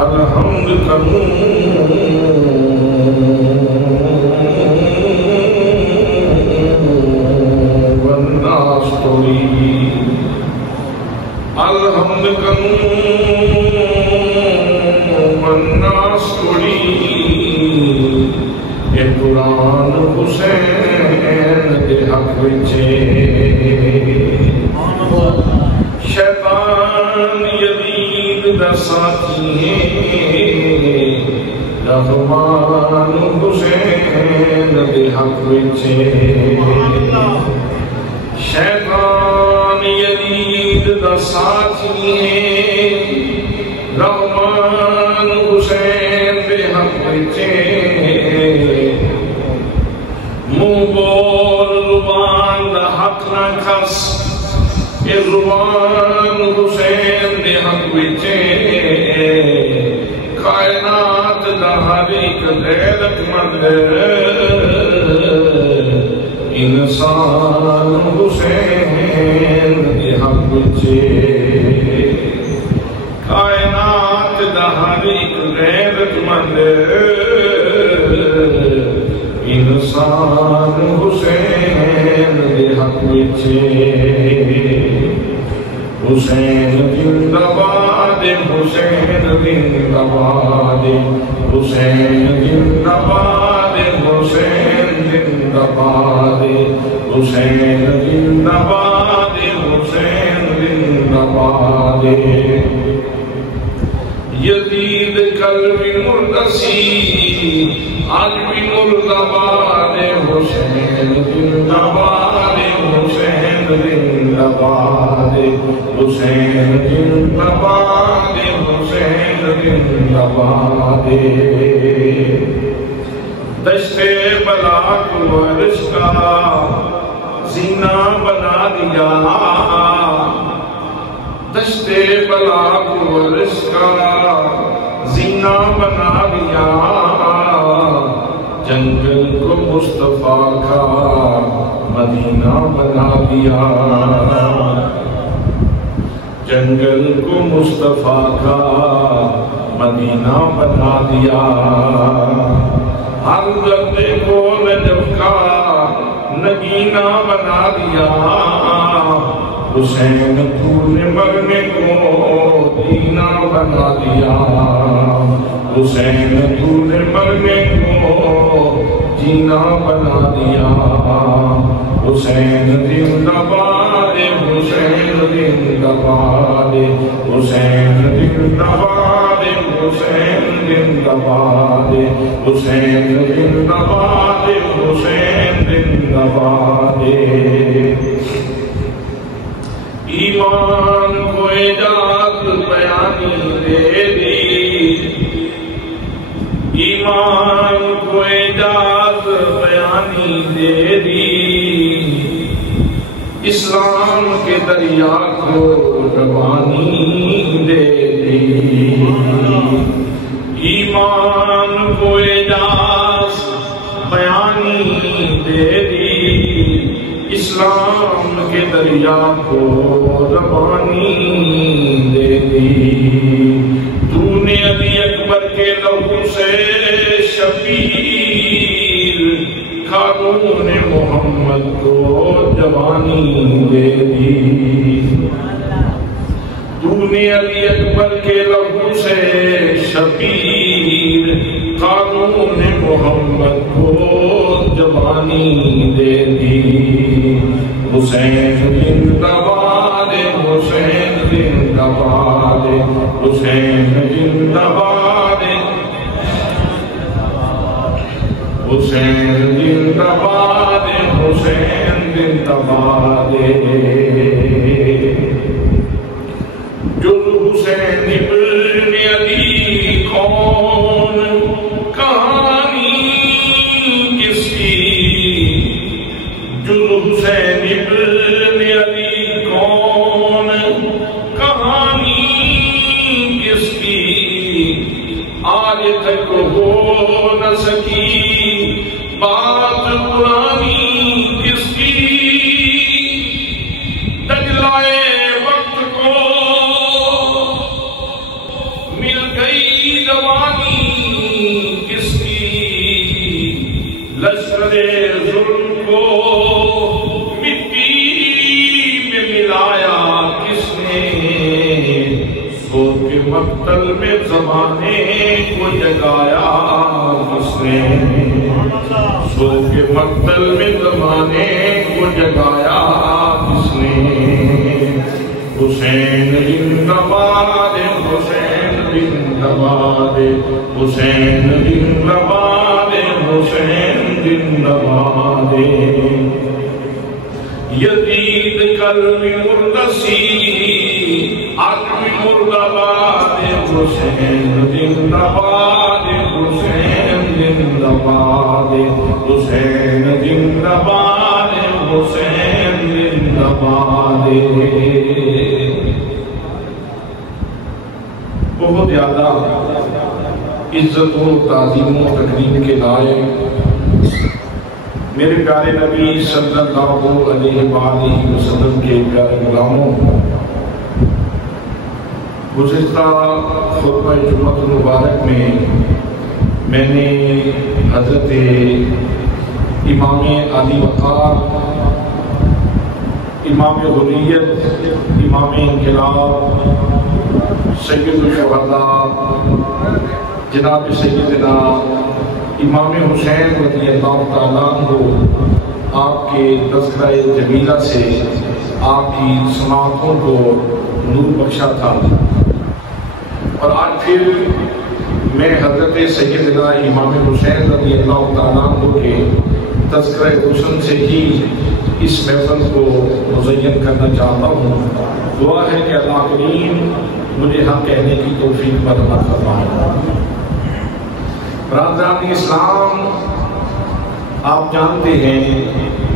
الحمد کروں والناس توڑی، الحمد کروں والناس توڑی، اے قرآن حسین دے حق وچے، شیطان یزید دا ساتھی رحمان حسین دے حق وچے، شیطان یزید دا ساتھی رحمان حسین دے حق وچے، منہ بول زبان دا حق نہ کھس، اے زبان حسین دے حق وچے، کائنات دا ہر ایک غیرت مند انسان حسین دے حق وچے، کائنات دا ہر ایک غیرت مند انسان حسین دے حق وچے، حسین زندہ باد، حسین زندہ باد، حسین زندہ باد، حسین زندہ باد، حسین زندہ باد، حسین زندہ باد، یزید کل بھی مردسی آج بھی مردہ باد، حسین زندہ باد، حسین زندہ باد، حسین زندہ باد، حسین زندہ باد، دشت بلاک ورش کا زینہ بنا دیا، دشت بلاک ورش کا زینہ بنا دیا، جنگل کو مصطفیٰ کا مدینہ بنا دیا، جنگل کو مصطفیٰ کا مدینہ بنا دیا، ہر گردے کو نجف کا نگینہ بنا دیا، حسین تو نے مرنے کو دینہ بنا دیا، حسین تو نے مرنے کو جینا بنا دیا، حسین زندہ باد، حسین زندہ باد، حسین زندہ باد، حسین زندہ باد، حسین زندہ باد، حسین زندہ باد، ایمان کو اجازت بیانی دے دی، ایمان کو اجازت بیانی دے دی، اسلام کے دریا کو روانی دے دی، ایمان کو اجازت بیانی دے دی، اسلام کے دریا کو روانی دے دی، تو نے علی اکبر کے لہو سے شبیر قانون محمد کو جوانی دے دی، تو نے علی اکبر کے لہو سے شبیر قانون محمد کو جوانی دے دی، حسین زندہ باد، حسین زندہ باد، حسین زندہ باد، حسین زندہ باد، حسین زندہ باد، جز حسین ابن علی کون کہانی کس کی، جز حسین ابن علی کون کہانی کس کی، آج تک ہو نہ سکی بات پرانی کس کی، دجلائے وقت کو مل گئی جوانی کس کی، لشکر ظلم کو مٹی میں ملایا کس نے، سو کے مقتل میں زمانے کو جگایا کس نے، سو کے مقتل میں زمانے کو جگایا کس نے، حسین زندہ باد، حسین زندہ باد، حسین زندہ باد، حسین زندہ باد، یزید قلب مردسی عقل مردہ باد، حسین زندہ باد، حسین زندہ باد، حسین زندہ باد، حسین زندہ باد۔ بہت زیادہ عزت و تعظیم و تکریم کے لائق میرے پیارے نبی صلی اللہ علیہ وآلہ وسلم کے پیارے غلاموں، گزشتہ خطبہ جمعہ المبارک میں نے حضرت امام علی وقار، امام حریت، امام انقلاب، سید الشہداء جناب سیدنا امام حسین رضی اللہ تعالیٰ عنہ آپ کے تذکرہ جمیلہ سے آپ کی سماعتوں کو نور بخشا تھا، اور آج پھر میں حضرت سیدنا امام حسین رضی اللہ تعالیٰ عنہ کے تذکرہ حسن سے ہی اس محفل کو مزین کرنا چاہتا ہوں۔ دعا ہے کہ اللہ کریم مجھے حق کہنے کی توفیق عطا فرمائے۔ برادران اسلام، آپ جانتے ہیں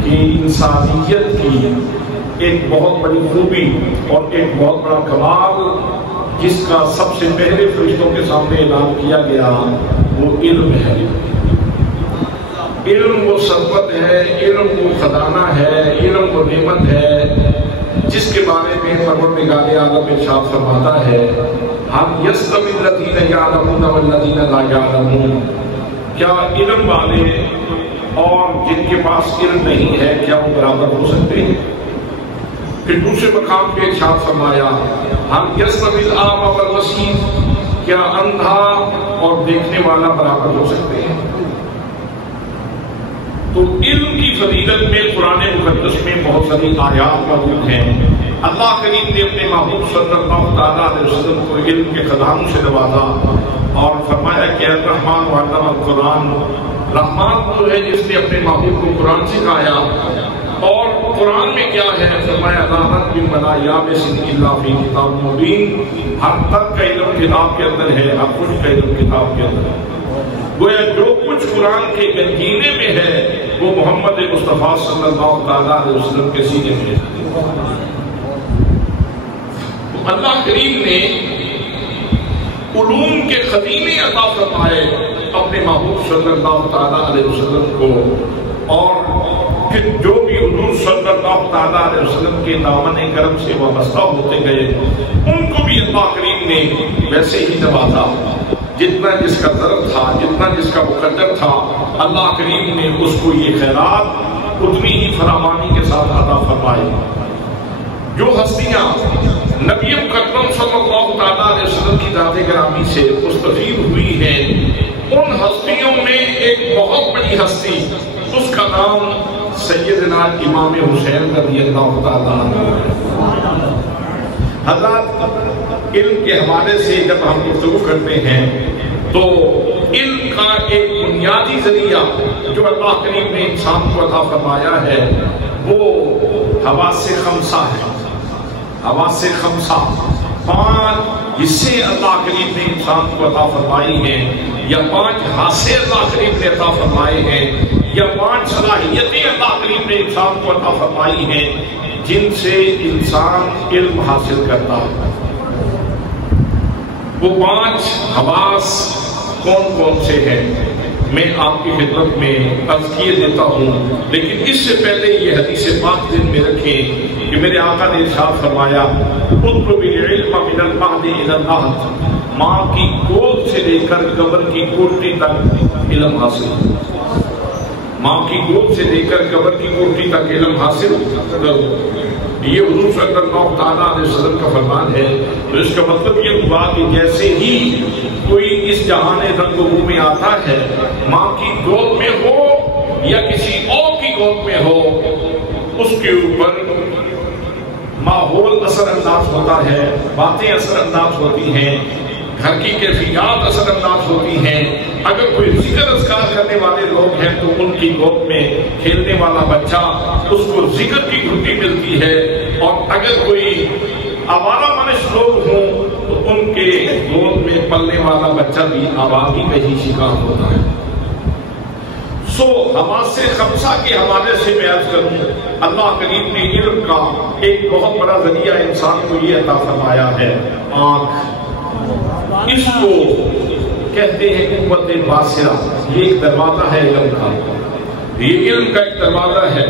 کہ انسانیت کی ایک بہت بڑی خوبی اور ایک بہت بڑا کمال جس کا سب سے پہلے فرشتوں کے سامنے اعلان کیا گیا وہ علم ہے۔ علم وہ ثروت ہے، علم وہ خزانہ ہے، علم وہ نعمت ہے جس کے بارے میں پروردگار عالم ارشاد فرماتا ہے ہم یستوی الذین یعلمون والذین لا یعلمون، کیا علم والے اور جن کے پاس علم نہیں ہے کیا وہ برابر ہو سکتے ہیں؟ پھر دوسرے مقام پہ ارشاد فرمایا ہم یستوی الاعمی والبصیر، کیا اندھا اور دیکھنے والا برابر ہو سکتے ہیں؟ تو علم کی فضیلت میں قرآن مقدس میں بہت ساری آیات موجود ہیں۔ اللہ کریم نے اپنے محبوب صلی اللہ تعالیٰ علیہ وسلم کو علم کے خزانوں سے نوازا اور فرمایا کہ الرحمن علم القرآن، رحمان وہ ہے جس نے اپنے محبوب کو قرآن سکھایا۔ اور قرآن میں کیا ہے؟ فرمایا لا ريب ولا يابس الا في كتاب مبين، ہر تک کا علم کتاب کے اندر ہے، ہر کچھ کا علم کتاب کے اندر ہے۔ گویا جو کچھ قرآن کے گنجینے میں ہے وہ محمد مصطفیٰ صلی اللہ تعالیٰ علیہ وسلم کے سینے میں ہے۔ اللہ کریم نے علوم کے خزینے عطا فرمائے اپنے محبوب صلی اللہ تعالیٰ علیہ وسلم کو، اور پھر جو بھی حضور صلی اللہ تعالیٰ علیہ وسلم کے دامن کرم سے وابستہ ہوتے گئے ان کو بھی اللہ کریم نے ویسے ہی نوازا، جتنا جس کا ضرب تھا، جتنا جس کا مقدر تھا، اللہ کریم نے اس کو یہ خیرات اتنی ہی فراوانی کے ساتھ عطا فرمائی۔ جو ہستیاں نبی اکرم صلی اللہ تعالیٰ علیہ وسلم کی ذات گرامی سے مستفید ہوئی ہیں، ان ہستیوں میں ایک بہت بڑی ہستی، اس کا نام سیدنا امام حسین رضی اللہ تعالیٰ عنہ ہے۔ حضرات، علم کے حوالے سے جب ہم گفتگو کرتے ہیں تو علم کا ایک بنیادی ذریعہ جو اللہ کریم نے انسان کو عطا فرمایا ہے وہ حواس خمسہ ہے۔ حواس خمسہ، 5 حصے اللہ کریم نے انسان کو عطا فرمائی ہیں، یا 5 حاسے اللہ کریم نے عطا فرمائے ہیں، یا 5 صلاحیتیں اللہ کریم نے انسان کو عطا فرمائی ہیں جن سے انسان علم حاصل کرتا ہے۔ وہ 5 حواس کون کون سے ہیں میں آپ کی خدمت میں عرض کیے دیتا ہوں، لیکن اس سے پہلے یہ حدیث پاک ذہن میں رکھیں کہ میرے آقا نے ارشاد فرمایا اطلب العلم من المہد الی اللحد، ماں کی گود سے لے کر قبر کی کوٹھی تک علم حاصل، ماں کی گود سے لے کر قبر کی کوٹھی تک علم حاصل کرو۔ یہ حضور صلی اللہ تعالیٰ علیہ وسلم کا فرمان ہے۔ تو اس کا مطلب یہ ہوا کہ جیسے ہی کوئی اس جہان رنگ و بو میں آتا ہے، ماں کی گود میں ہو یا کسی اور کی گود میں ہو، اس کے اوپر ماحول اثر انداز ہوتا ہے، باتیں اثر انداز ہوتی ہیں، گھر کی کیفیات اثر انداز ہوتی ہیں۔ اگر کوئی ذکر اذکار کرنے والے لوگ ہیں تو ان کی گود میں کھیلنے والا بچہ، اس کو ذکر کی گھٹی ملتی ہے، اور اگر کوئی آوارہ منش لوگ ہوں تو ان کے گود میں پلنے والا بچہ بھی آوارگی کا ہی شکار ہوتا ہے۔ سو حواس خمسہ کے حوالے سے میں عرض کروں، اللہ کریم نے علم کا ایک بہت بڑا ذریعہ انسان کو یہ عطا فرمایا ہے، آنکھ۔ اس کو کہتے ہیں قوت باصرہ، یہ ایک دروازہ ہے علم کا، یہ علم کا ایک دروازہ ہے۔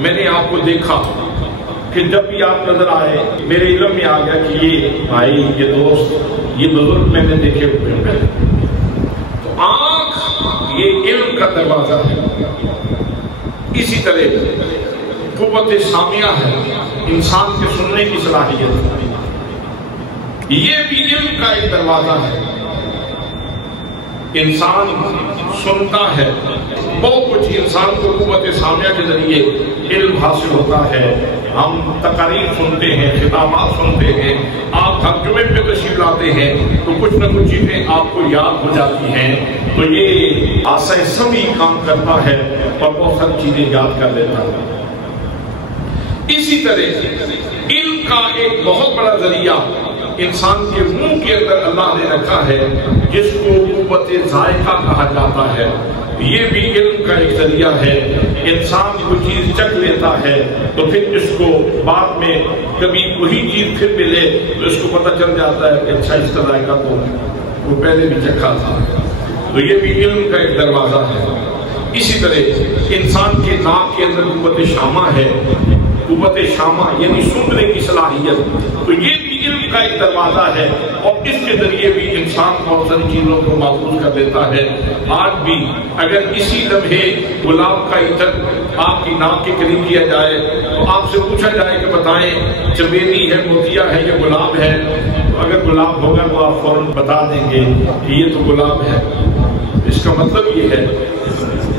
میں نے آپ کو دیکھا کہ جب بھی آپ نظر آئے میرے علم میں آ گیا کہ یہ بھائی، یہ دوست، یہ بزرگ میں نے دیکھے ہوئے ہیں۔ تو آنکھ یہ علم کا دروازہ ہے۔ اسی طرح قوت سامعہ ہے، انسان کے سننے کی صلاحیت، یہ بھی علم کا ایک دروازہ ہے۔ انسان سنتا ہے، بہت کچھ انسان کو قوت سامعہ کے ذریعے علم حاصل ہوتا ہے۔ ہم تقاریر سنتے ہیں، خطابات سنتے ہیں، آپ ترجمے پہ تشریف لاتے ہیں تو کچھ نہ کچھ چیزیں آپ کو یاد ہو جاتی ہیں، تو یہ آسائے سبھی کام کرتا ہے اور بہت ساری چیزیں یاد کر لیتا ہے۔ اسی طرح علم کا ایک بہت بڑا ذریعہ انسان کے منہ کے اندر اللہ نے رکھا ہے، جس کو قوت ذائقہ کہا جاتا ہے۔ یہ بھی علم کا ایک ذریعہ ہے۔ انسان کوئی چیز چکھ لیتا ہے تو پھر اس کو بعد میں کبھی وہی چیز پھر ملے تو اس کو پتہ چل جاتا ہے کہ اچھا اس کا ذائقہ تو وہ پہلے بھی چکھا تھا۔ تو یہ بھی علم کا ایک دروازہ ہے۔ اسی طرح انسان کے ناک کے اندر قوت شامہ ہے، قوت شامہ یعنی سننے کی صلاحیت، تو یہ بھی علم کا ایک دروازہ ہے، اور اس کے ذریعے بھی انسان بہت ساری چیزوں کو محفوظ کر دیتا ہے۔ آج بھی اگر اسی لمحے گلاب کا عطر آپ کی ناک کے قریب کیا جائے تو آپ سے پوچھا جائے کہ بتائیں چمیلی ہے، موتیا ہے یا گلاب ہے، تو اگر گلاب ہوگا تو آپ فوراً بتا دیں گے کہ یہ تو گلاب ہے۔ اس کا مطلب یہ ہے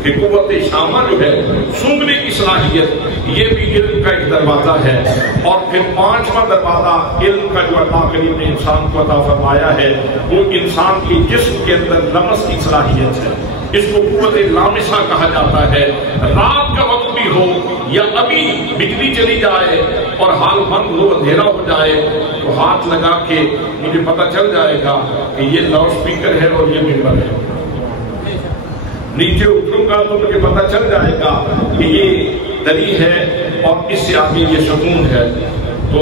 کہ قوت شامہ جو ہے، سونگھنے کی صلاحیت، یہ بھی علم کا ایک دروازہ ہے۔ اور پھر پانچواں دروازہ علم کا جو اللہ کریم نے انسان کو عطا فرمایا ہے، وہ انسان کے جسم کے اندر لمس کی صلاحیت ہے۔ اس کو قوت لامسہ کہا جاتا ہے۔ رات کا وقت بھی ہو یا ابھی بجلی چلی جائے اور حال بند ہو، اندھیرا ہو جائے، تو ہاتھ لگا کے مجھے پتہ چل جائے گا کہ یہ لاؤڈ سپیکر ہے اور یہ ممبر ہے۔ نیچے اتروں گا تو مجھے پتہ چل جائے گا کہ یہ دری ہے اور اس سے آگے یہ ستون ہے۔ تو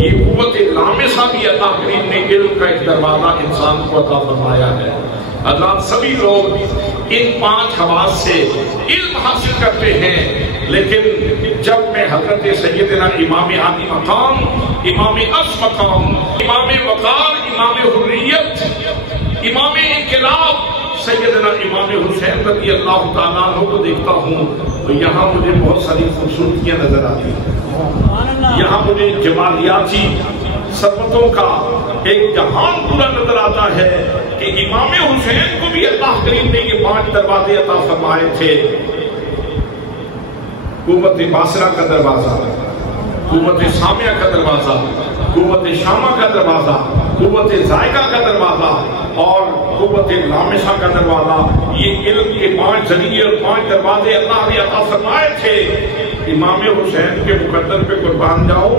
یہ قوت لامسہ بھی اللہ کریم نے علم کا ایک دروازہ انسان کو عطا فرمایا ہے۔ اللہ سبھی لوگ ان پانچ حواس سے علم حاصل کرتے ہیں، لیکن جب میں حضرت سیدنا امام عالی مقام، امام اس مقام، امام وقار، امام حریت، امام انقلاب سیدنا امام حسین رضی اللہ تعالیٰ عنہ کو دیکھتا ہوں تو یہاں مجھے بہت ساری خوبصورتیاں نظر آتی ہیں۔ یہاں مجھے جمالیاتی ثروتوں کا ایک جہان پورا نظر آتا ہے کہ امام حسین کو بھی اللہ کریم نے یہ پانچ دروازے عطا فرمائے تھے۔ قوت باصرہ کا دروازہ، قوت سامعہ کا دروازہ، قوت شامہ کا دروازہ، قوت ذائقہ کا دروازہ اور قوت لامسہ کا دروازہ۔ یہ علم کے پانچ ذریعے اور پانچ دروازے اللہ نے عطا فرمائے تھے۔ امام حسین کے مقدر پہ قربان جاؤ،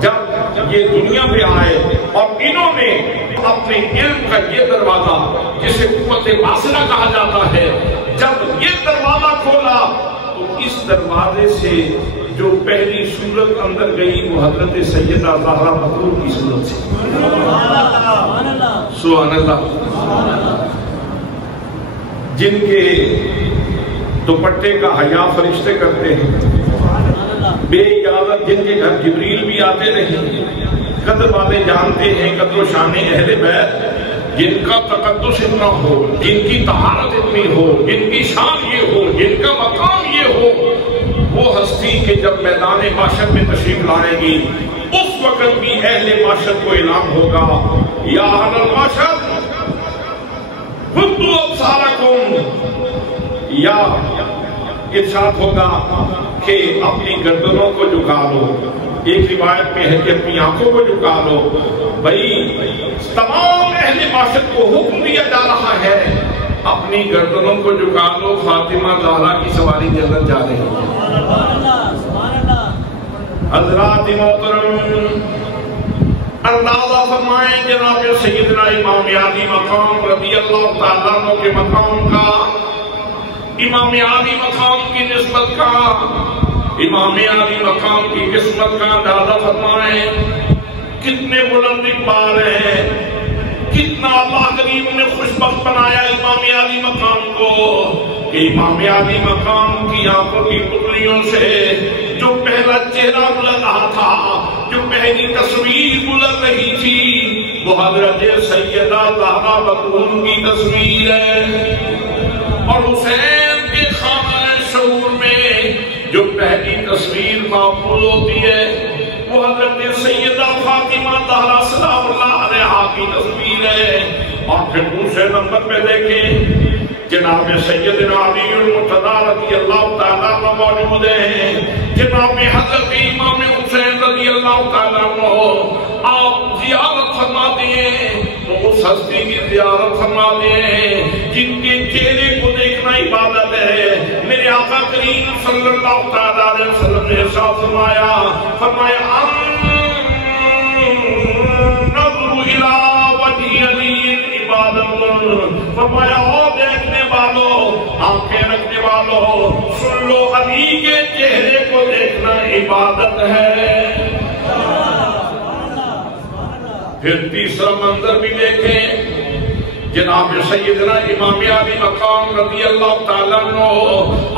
جب یہ دنیا پہ آئے اور انہوں نے اپنے علم کا یہ دروازہ جسے قوت باصرہ کہا جاتا ہے، جب یہ دروازہ کھولا تو اس دروازے سے جو پہلی صورت اندر گئی وہ حضرت سیدہ زہرا بطول کی صورت سے۔ سبحان اللہ، جن کے دوپٹے کا حیا فرشتے کرتے ہیں، بے اجازت جن کے گھر جبریل بھی آتے نہیں، قدر والے جانتے ہیں قدر و شان اہل بیت، جن کا تقدس اتنا ہو، جن کی طہارت اتنی ہو، جن کی شان یہ ہو، جن کا مقام یہ ہو، وہ ہستی کہ جب میدان معاشر میں تشریف لائے گی اس وقت بھی اہل معاشر کو اعلان ہوگا، یا اہل المعاشر غضوا ابصارکم، یا ارشاد ہوگا کہ اپنی گردنوں کو جھکا لو، ایک روایت میں ہے کہ اپنی آنکھوں کو جھکا لو۔ بھائی تمام اہل معاشر کو حکم دیا جا رہا ہے اپنی گردنوں کو جھکا لو، فاطمہ زہرا کی سواری جنت جا رہی ہے۔ حضرات محترم، اندازہ فرمائیں جناب سیدنا امام علی مقام رضی اللہ تعالیٰ عنہ کے مقام کا، امام علی مقام کی نسبت کا، امام علی مقام کی قسمت کا اندازہ فرمائیں، کتنے بلند اقبال ہیں، کتنا اللہ کریم نے خوش بخت بنایا امام علی مقام کو کہ امام علی مقام کی آنکھوں کی پتلیوں سے جو پہلا چہرہ بلند رہا تھا، جو پہلی تصویر بلند رہی تھی، وہ حضرت سیدہ زہرا بتول کی تصویر ہے، اور حسین کے خانہ شعور میں جو پہلی تصویر محفوظ ہوتی ہے وہ حضرت سیدہ فاطمہ زہرا سلام اللہ علیہا کی تصویر ہے۔ اور پھر دوسرے نمبر پہ دیکھیں جناب سیدنا علی المرتضیٰ رضی اللہ تعالیٰ عنہ موجود ہیں، جناب حضرت امام حسین رضی اللہ تعالیٰ عنہ آپ زیارت فرماتے ہیں تو اس ہستی کی زیارت فرماتے ہیں جن کے چہرے کو دیکھنا عبادت ہے۔ میرے آقا کریم صلی اللہ تعالیٰ علیہ وسلم نے ارشاد فرمایا نظر الی وجہ علی عبادت، فرمایا او دیکھنے والوں، آنکھیں رکھنے والوں، سن لو علی کے چہرے کو دیکھنا عبادت ہے۔ پھر تیسرا منظر بھی دیکھیں، جناب سیدنا امام علی مقام رضی اللہ تعالیٰ عنہ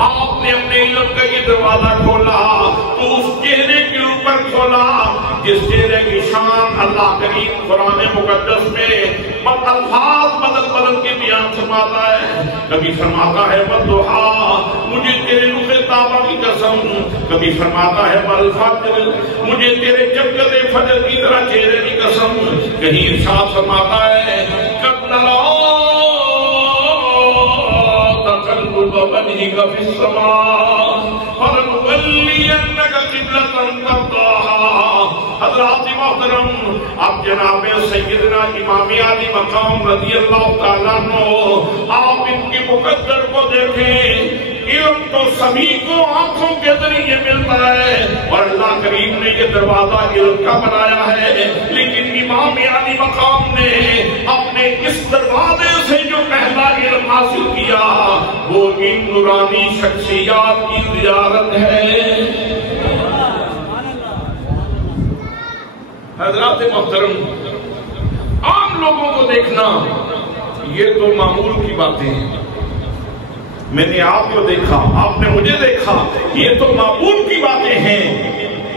آپ نے اپنے علم کا یہ دروازہ کھولا تو اس چہرے کے اوپر کھولا جس چہرے کی شان اللہ کریم قرآن مقدس میں الفاظ بدل بدل کے بیان فرماتا ہے۔ کبھی فرماتا ہے والضحیٰ مجھے تیرے رخ طابہ کی قسم، کبھی فرماتا ہے والفجر مجھے تیرے جبکت فجر کی طرح چہرے کی قسم، کہیں ارشاد فرماتا ہے تقلب وجهك في السماء فلنولينك قبلة ترضاها۔ حضرات محترم، اب جناب سیدنا امام علی مقام رضی اللہ تعالیٰ عنہ آپ ان کے مقدر کو دیکھیں، علم تو سبھی کو آنکھوں کے ذریعے ملتا ہے اور اللہ کریم نے یہ دروازہ علم کا بنایا ہے، لیکن امام علی مقام نے اپنے اس دروازے سے جو پہلا علم حاصل کیا وہ ان نورانی شخصیات کی زیارت ہے۔ حضرات محترم، عام لوگوں کو دیکھنا یہ تو معمول کی باتیں ہیں، میں نے آپ کو دیکھا، آپ نے مجھے دیکھا، یہ تو معمول کی باتیں ہیں،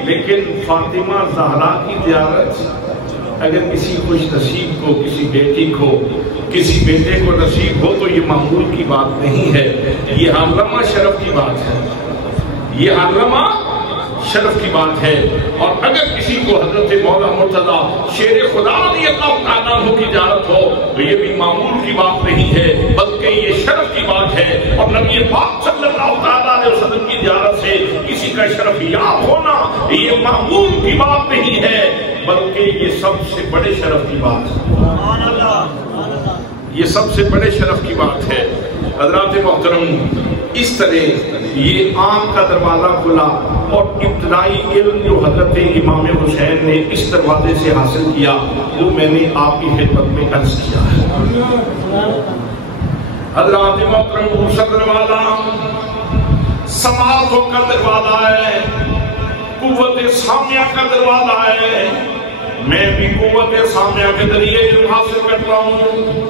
لیکن فاطمہ زہرا کی زیارت اگر کسی خوش نصیب کو، کسی بیٹی کو، کسی بیٹے کو نصیب ہو تو یہ معمول کی بات نہیں ہے، یہ علامہ شرف کی بات ہے، یہ علامہ شرف کی بات ہے۔ اور اگر کسی کو حضرت مولا مرتضیٰ شیر خدا رضی اللہ تعالیٰ عنہ کی زیارت ہو تو یہ بھی معمول کی بات نہیں ہے بلکہ یہ شرف کی بات ہے، اور نبی پاک صلی اللہ تعالیٰ علیہ وسلم کی زیارت سے کسی کا شرف یاب ہونا یہ معمول کی بات نہیں ہے بلکہ یہ سب سے بڑے شرف کی بات ہے، یہ سب سے بڑے شرف کی بات ہے۔ حضرات محترم، اس طرح یہ آنکھ کا دروازہ کھلا اور ابتدائی علم جو حضرت امام حسین نے اس دروازے سے حاصل کیا وہ میں نے آپ کی خدمت میں عرض کیا ہے۔ حضرات محترم، دوسرا دروازہ سماعتوں کا دروازہ ہے، قوت سامعہ کا دروازہ ہے۔ میں بھی قوت سامعہ کے ذریعے علم حاصل کرتا ہوں،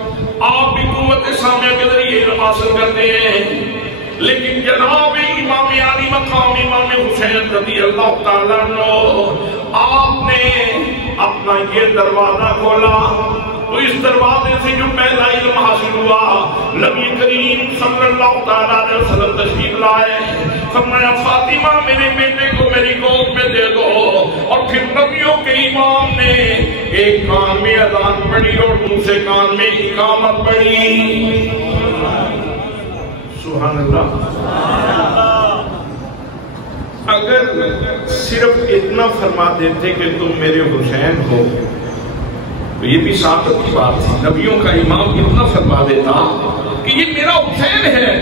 آپ بھی قوت سامعہ کے ذریعے علم حاصل کرتے ہیں، لیکن جناب امام امام علی مقام امام حسین رضی اللہ تعالیٰ عنہ آپ نے اپنا یہ دروازہ کھولا تو اس دروازے سے جو پہلا علم حاصل ہوا نبی کریم صلی اللہ تعالیٰ علیہ وسلم تشریف لائے فرمایا فاطمہ میرے بیٹے کو میری گود میں دے دو اور پھر نبیوں کے امام نے ایک کان میں اذان پڑھی اور دوسرے کان میں اقامت پڑھی سبحان اللہ اگر صرف اتنا فرما دیتے کہ تم میرے حسین ہو تو یہ بھی سعادت کی بات تھی نبیوں کا امام اتنا فرما دیتا کہ یہ میرا حسین ہے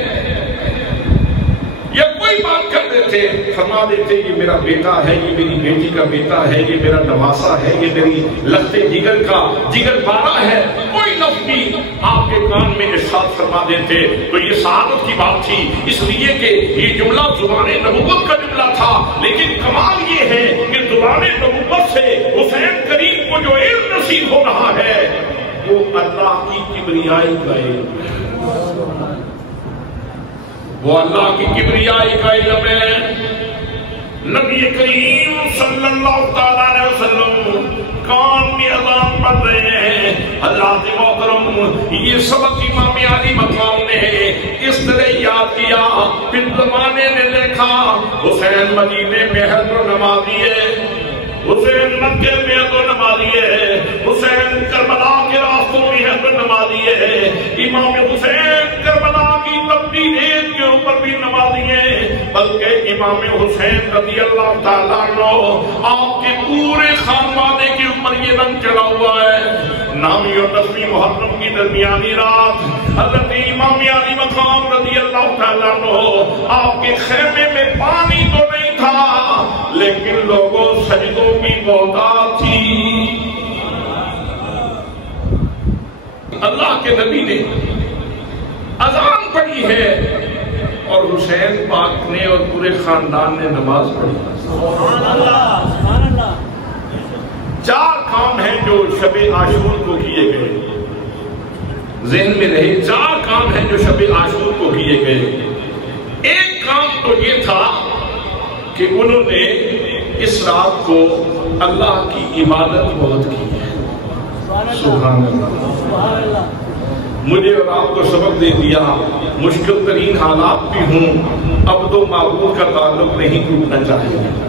یا کوئی بات کر دیتے فرما دیتے یہ میرا بیٹا ہے یہ میری بیٹی کا بیٹا ہے یہ میرا نواسا ہے یہ میری لختے جگر کا جگر پارا ہے کوئی لفظ بھی آپ کے کان میں ارشاد فرما دیتے تو یہ سعادت کی بات تھی اس لیے کہ یہ جملہ زبان نبوت کا جملہ تھا لیکن کمال یہ ہے کہ زبان نبوت سے حسین کریم کو جو علم نصیب ہو رہا ہے وہ اللہ کی کبریائی کا علم وہ اللہ کی کبریائی کا علم ہے نبی کریم صلی اللہ تعالیٰ علیہ وسلم کان میں اذان پڑھ رہے ہیں حضرات محترم یہ سبق امام علی مقام نے اس طرح یاد کیا پھر زمانے نے دیکھا حسین مدینے میں ہے تو نمازی ہے حسین مکے میں ہے تو نمازی ہے حسین کربلا کے راستوں میں ہے تو نمازی ہے امام حسین کربلا کی تپتی ریت کے اوپر بھی نمازی ہے بلکہ امام حسین رضی اللہ تعالیٰ عنہ آپ کے پورے خاندان کے اوپر یہ رنگ چڑھا ہوا ہے نامی اور 10ویں محرم کی درمیانی رات حضرت امام علی مقام رضی اللہ تعالیٰ عنہ آپ کے خیمے میں پانی تو نہیں تھا لیکن لوگوں سجدوں کی بہتات تھی اللہ کے نبی نے اذان پڑھی ہے اور حسین پاک نے اور پورے خاندان نے نماز پڑھی سبحان اللہ سبحان اللہ 4 کام ہیں جو شب عاشور کو کیے گئے ذہن میں رہے 4 کام ہیں جو شب عاشور کو کیے گئے ایک کام تو یہ تھا کہ انہوں نے اس رات کو اللہ کی عبادت بہت کی ہے سبحان اللہ مجھے اور آپ کو سبق دے دیا مشکل ترین حالات بھی ہوں اب تو معبود کا تعلق نہیں ٹوٹنا چاہیے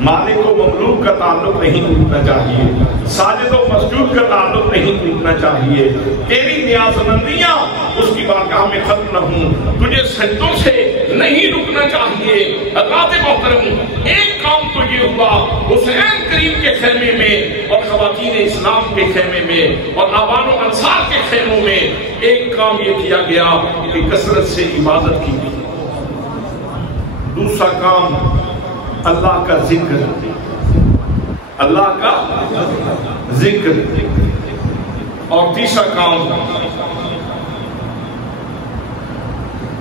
مالک و مملوک کا تعلق نہیں ٹوٹنا چاہیے ساجد و مسجود کا تعلق نہیں ٹوٹنا چاہیے تیری نیازمندیاں اس کی بارگاہ میں ختم نہ ہوں تجھے سجدوں سے نہیں رکنا چاہیے حضرات محترم ایک کام تو یہ ہوا حسین کریم کے خیمے میں اور خواتین اسلام کے خیمے میں اور آبان و انصار کے خیموں میں ایک کام یہ کیا گیا کہ کثرت سے عبادت کی گئی دوسرا کام اللہ کا ذکر اللہ کا ذکر اور تیسرا کام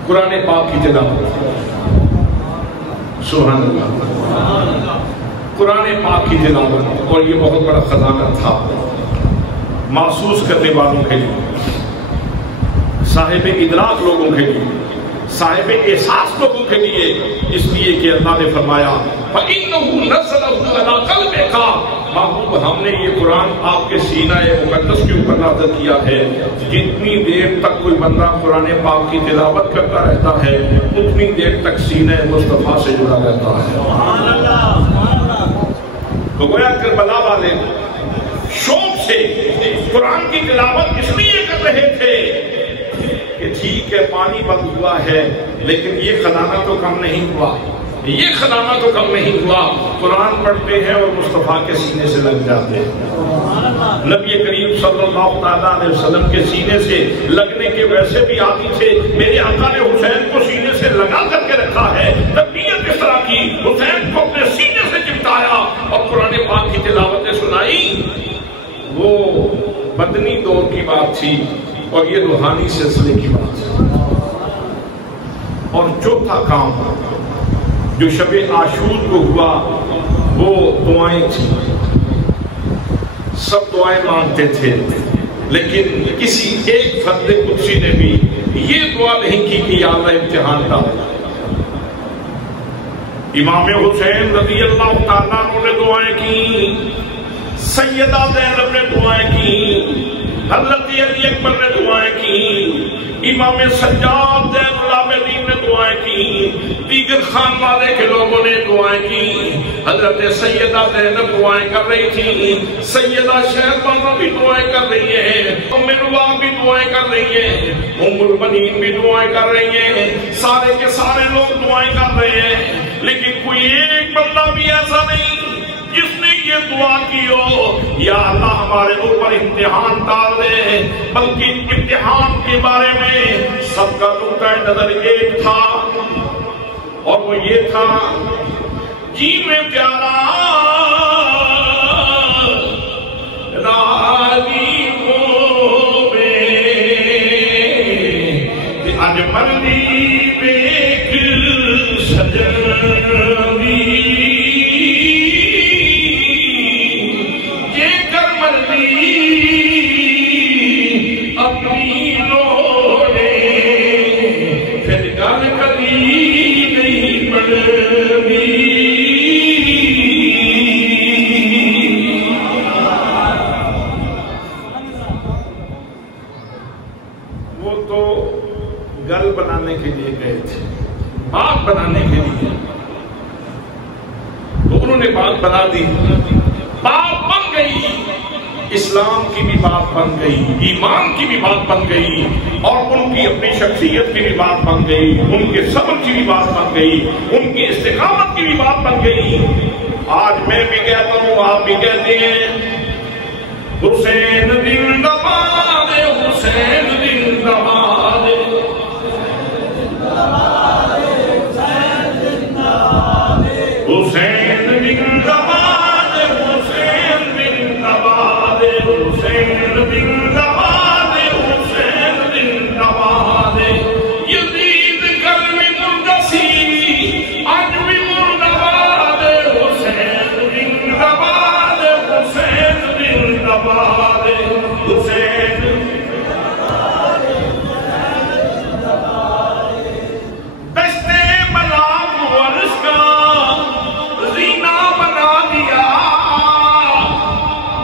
قرآن پاک کی تلاوت سبحان اللہ قرآن پاک کی تلاوت اور یہ بہت بڑا خزانہ تھا محسوس کرنے والوں کے لیے صاحب ادراک لوگوں کے لیے صاحب احساس لوگوں کے لیے اس لیے کہ اللہ نے فرمایا فَإِنَّهُ نَزَّلَهُ عَلَىٰ قَلْبِكَ محبوب ہم نے یہ قرآن آپ کے سینہ مقدس کے اوپر نازل کیا ہے جتنی دیر تک کوئی بندہ قرآن پاک کی تلاوت کرتا رہتا ہے اتنی دیر تک سینہ مصطفیٰ سے جڑا رہتا ہے سبحان اللہ تو گویا کربلا والے شوق سے قرآن کی تلاوت اس لیے کر رہے تھے کہ ٹھیک ہے پانی بند ہوا ہے لیکن یہ خزانہ تو کم نہیں ہوا یہ خزانہ تو کم نہیں ہوا قرآن پڑھتے ہیں اور مصطفیٰ کے سینے سے لگ جاتے ہیں نبی کریم صلی اللہ تعالیٰ علیہ وسلم کے سینے سے لگنے کے ویسے بھی عادی تھے میرے آقا نے حسین کو سینے سے لگا کر کے رکھا ہے تربیت اس طرح کی حسین کو اپنے سینے سے چپٹایا اور قرآن پاک کی تلاوتیں سنائی وہ بدنی دور کی بات تھی اور یہ روحانی سلسلے کی بات ہے اور چوتھا کام جو شب عاشور کو ہوا وہ دعائیں تھیں سب دعائیں مانگتے تھے لیکن کسی ایک فرد قدسی نے بھی یہ دعا نہیں کی کہ یا اللہ امتحان کا امام حسین رضی اللہ تعالیٰ عنہ نے دعائیں کی، سیدہ زینب نے دعائیں کی، حضرت علی اکبر نے دعائیں کی، امام سجاد زین العابدین نے دعائیں کی، دیگر خاندان کے لوگوں نے دعائیں کی، حضرت سیدہ زینب دعائیں کر رہی تھی، سیدہ شہزادہ بھی دعائیں کر رہی ہے، ام روا بھی دعائیں کر رہی ہے، ام المؤمنین بھی دعائیں کر رہی ہیں، سارے کے سارے لوگ دعائیں کر رہے ہیں، لیکن کوئی ایک بندہ بھی ایسا نہیں جس نے یہ دعا کی ہو یا اللہ ہمارے اوپر امتحان ڈال دے، بلکہ امتحان کے بارے میں سب کا نقطہ نظر ایک تھا، اور وہ یہ تھا جی میں پیارا راضی ہو اج مرضی بیک سجنی جے کر مرضی اپنی لوڑے پھر گل کری نہیں بڑھنی۔ وہ تو گل بنانے کے لیے گئے تھے، بات بنانے کے لیے، تو انہوں نے بات بنا دی، بات بن گئی، اسلام کی بھی بات بن گئی، ایمان کی بھی بات بن گئی، اور ان کی اپنی شخصیت کی بھی بات بن گئی، ان کے صبر کی بھی بات بن گئی، ان کی استقامت کی بھی بات بن گئی۔ آج میں بھی کہتا ہوں، آپ بھی کہتے ہیں، حسین زندہ باد، حسین زندہ باد، حسین زندہ باد، حسین زندہ باد، حسین زندہ باد، حسین زندہ باد، یزید کل میں مردسی آج بھی مردہ باد، حسین زندہ باد، حسین زندہ باد، حسین دشتے بلاغ ورث کا زینہ بنا دیا،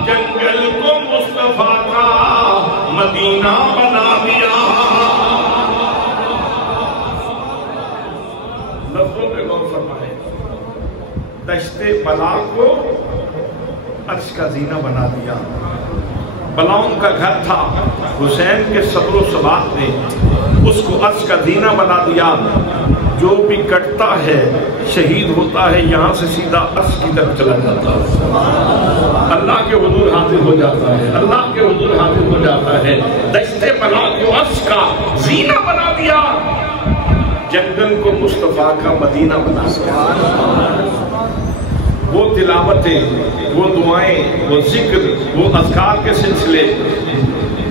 جنگل کو مصطفیٰ کا مدینہ بنا دیا۔ لفظوں پہ غور فرمائیں، دشتے بلاغ کو عرش کا زینہ بنا دیا۔ بلاؤں کا گھر تھا، حسین کے صبر و ثبات نے اس کو عرش کا زینہ بنا دیا۔ جو بھی کٹتا ہے شہید ہوتا ہے، یہاں سے سیدھا عرش کی طرف چلا جاتا ہے، اللہ کے حضور حاضر ہو جاتا ہے، اللہ کے حضور حاضر ہو جاتا ہے۔ دشتے بلاغ کو عرش کا زینہ بنا دیا، جنگل کو مصطفیٰ کا مدینہ بنا دیا۔ وہ تلاوتیں، وہ دعائیں، وہ ذکر، وہ اذکار کے سلسلے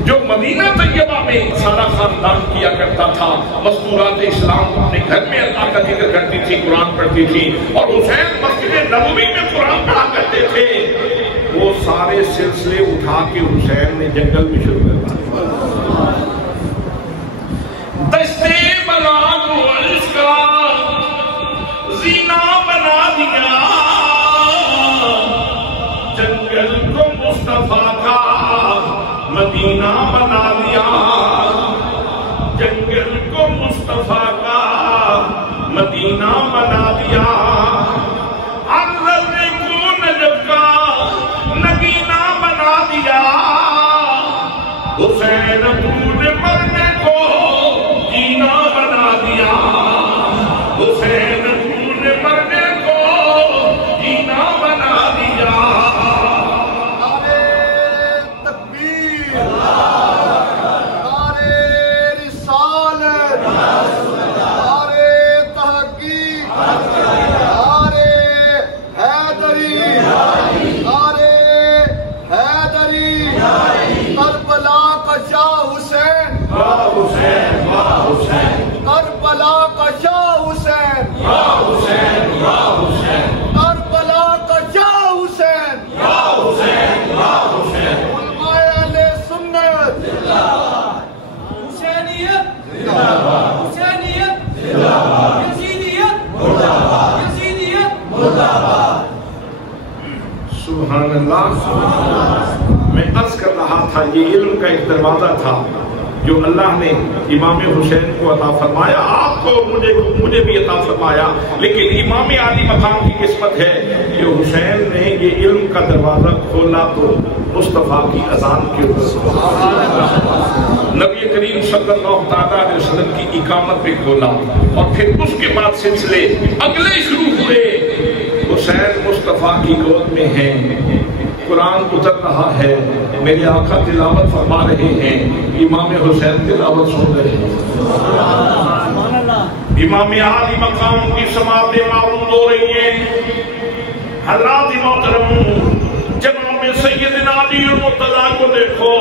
جو مدینہ طیبہ میں سارا خاندان کیا کرتا تھا، مستورات اسلام اپنے گھر میں اللہ کا ذکر کرتی تھی، قرآن پڑھتی تھی، اور حسین مسجد نبوی میں قرآن پڑھا کرتے تھے، وہ سارے سلسلے اٹھا کے حسین نے جنگل میں شروع کر دیا۔ دشتے بلاغ عرش کا زینہ بنا دیا، جنگل کو مصطفیٰ کا مدینہ بنا دیا، جنگل کو مصطفیٰ کا مدینہ بنا دیا، حضرت کو نجف کا نگینہ بنا دیا، حسین میں عرض کر رہا تھا یہ علم کا ایک دروازہ تھا جو اللہ نے امام حسین کو عطا فرمایا، آپ کو مجھے بھی عطا فرمایا، لیکن امام علی مقام کی قسمت ہے کہ حسین نے یہ علم کا دروازہ کھولا تو مصطفیٰ کی اذان کے اوپر نبی کریم صلی اللہ تعالیٰ علیہ وسلم کی اقامت پہ کھولا، اور پھر اس کے بعد سلسلے اگلے شروع ہوئے۔ حسین مصطفیٰ کی گود میں ہیں، قرآن اتر رہا ہے، میرے آقا تلاوت فرما رہے ہیں، امام حسین تلاوت سن رہے ہیں، امام علی مقام کی سماعتیں معروض ہو رہی ہیں۔ حضرات محترم، جناب سیدنا علی المرتضیٰ کو دیکھو،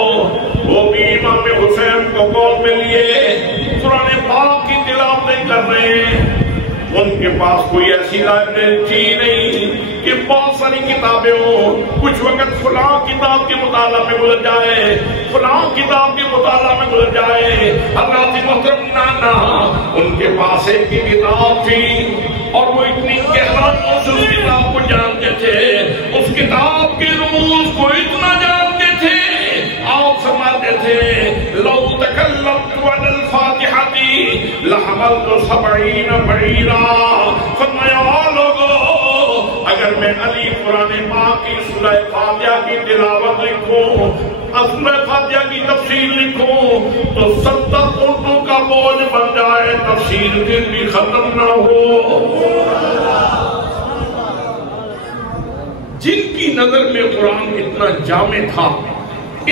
وہ بھی امام حسین کو گود میں لیے قرآن پاک کی تلاوتیں کر رہے ہیں۔ ان کے پاس کوئی ایسی لائبریری نہیں کہ بہت ساری کتابیں ہوں، کچھ وقت فلاں کتاب کے مطالعہ میں گزر جائے، فلاں کتاب کے مطالعہ میں گزر جائے۔ حضرات محترم، نانا ان کے پاس ایک ہی کتاب تھی، اور وہ اتنی گہرائیوں سے اس کتاب کو جانتے تھے، اس کتاب کے رموز کو اتنا جانتے تھے، آپ فرماتے تھے لو تکلمت عن الفاتحہ لحملت 70 بعیرا۔ فرمایا لوگوں، اگر میں علی قرآن پاک کی سورہ فاتحہ کی تلاوت لکھوں، سورہ فاتحہ کی تفسیر لکھوں تو 70 اونٹوں کا بوجھ بن جائے، تفسیر پھر بھی ختم نہ ہو۔ جن کی نظر میں قرآن اتنا جامع تھا،